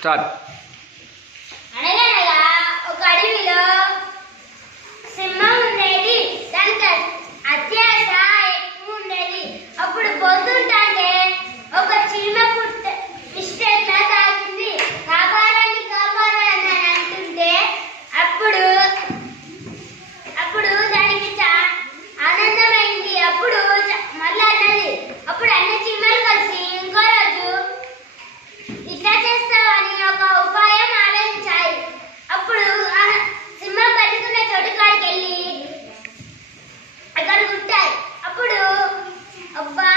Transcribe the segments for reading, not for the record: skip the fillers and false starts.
Start. అనగనగా ఒక అడవిలో సింహం ఉండేది. దానికి అత్యాశ ఎక్కువ ఉండేది. అప్పుడు పోతుంటే ఒక చీమ మిస్టేక్ లా తాకింది. కాపాడండి కాపాడండి అని అంటుంటే అప్పుడు దానికి ఆనందమైంది. అప్పుడు మళ్ళీ అన్నది. అప్పుడు అన్ని చీమలు కలిసి ఇంకో రోజు ఇట్లా చేస్తావని ఒక ఉపాయం ఆలోచించాయి. అప్పుడు సింహం బతుకున్న చోటు కాడికి వెళ్ళి అక్కడ గుట్టాయి. అప్పుడు అబ్బా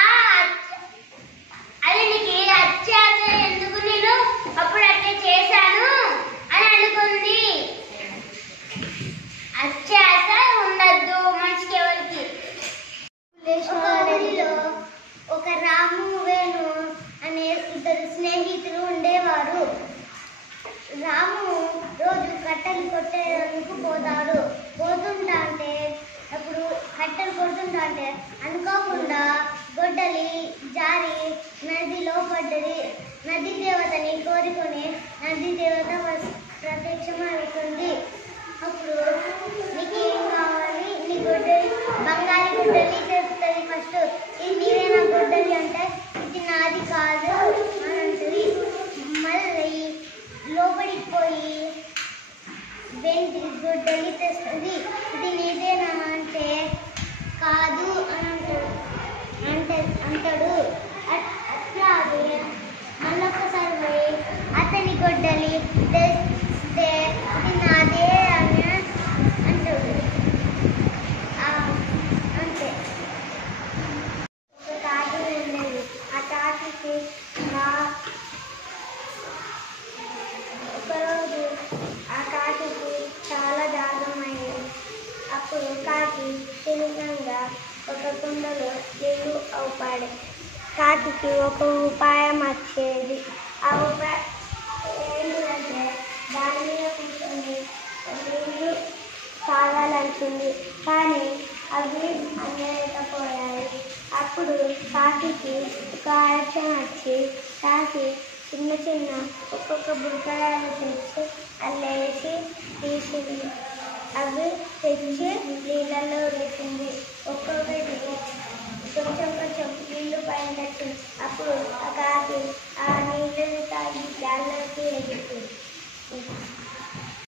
అది నీకు అత్యాశ ఎందుకు, నేను అప్పుడు అట్లా చేశాను అని అనుకుంది. అత్యాశ ఉండద్దు మనిషికి ఎవరికి. ఒక రాము వేణు అనే ఇద్దరు స్నేహితులు ఉండేవారు. రాము రోజు కట్టెలు కొట్టేందుకు పోతాడు. అప్పుడు కట్టెలు కొడుతుంటే అనుకోకుండా గొడ్డలి జారి నదిలో పడ్డది. నది దేవతని కోరుకొని నది దేవత ప్రత్యక్షమవుతుంది. అప్పుడు నీకు ఏం కావాలి, నీ గొడ్డలి బంగారు గొడ్డలి చెప్తుంది. ఫస్ట్ ఇది నీవేనా గొడ్డలి అంటే ఇది నాది కాదు అని అంటుంది. మళ్ళీ లోపలికి పోయి వెండి గొడ్డలి తెస్తుంది. ఇది నీదేనా అంటే కాదు అని అంటాడు. అట్లాగే మళ్ళొక్కసారి పోయి అతని గొడ్డలి తెస్తే ఇది నాదే అని అంటాడు. అంతే. ఒక తాటి ఉండేది. ఆ తాటికి ఒకరోజు ఆ కాకికి చాలా దారుణమైంది. అప్పుడు కాకి చిన్నగా ఒక కుండలో నీళ్లు అవుపాడు. కాకికి ఒక ఉపాయం వచ్చేది. ఆ ఉపాయం ఏంటంటే దాని మీద కూర్చొని నీళ్లు తాగాలనుకుంది. కానీ అవి అందలేకపోయాయి. అప్పుడు కాకికి ఒక ఆలోచన వచ్చి కాకి చిన్న ఒక్కొక్క బుడకరాలు తెచ్చి అల్లేసి తీసింది. అవి తెచ్చి నీళ్ళలో వేసింది. ఒక్కొక్కటి కొంచెం నీళ్లు పైన పెట్టింది. అప్పుడు ఆ కాకి ఆ నీళ్ళని తాగి గాల్లోకి ఎగిరింది.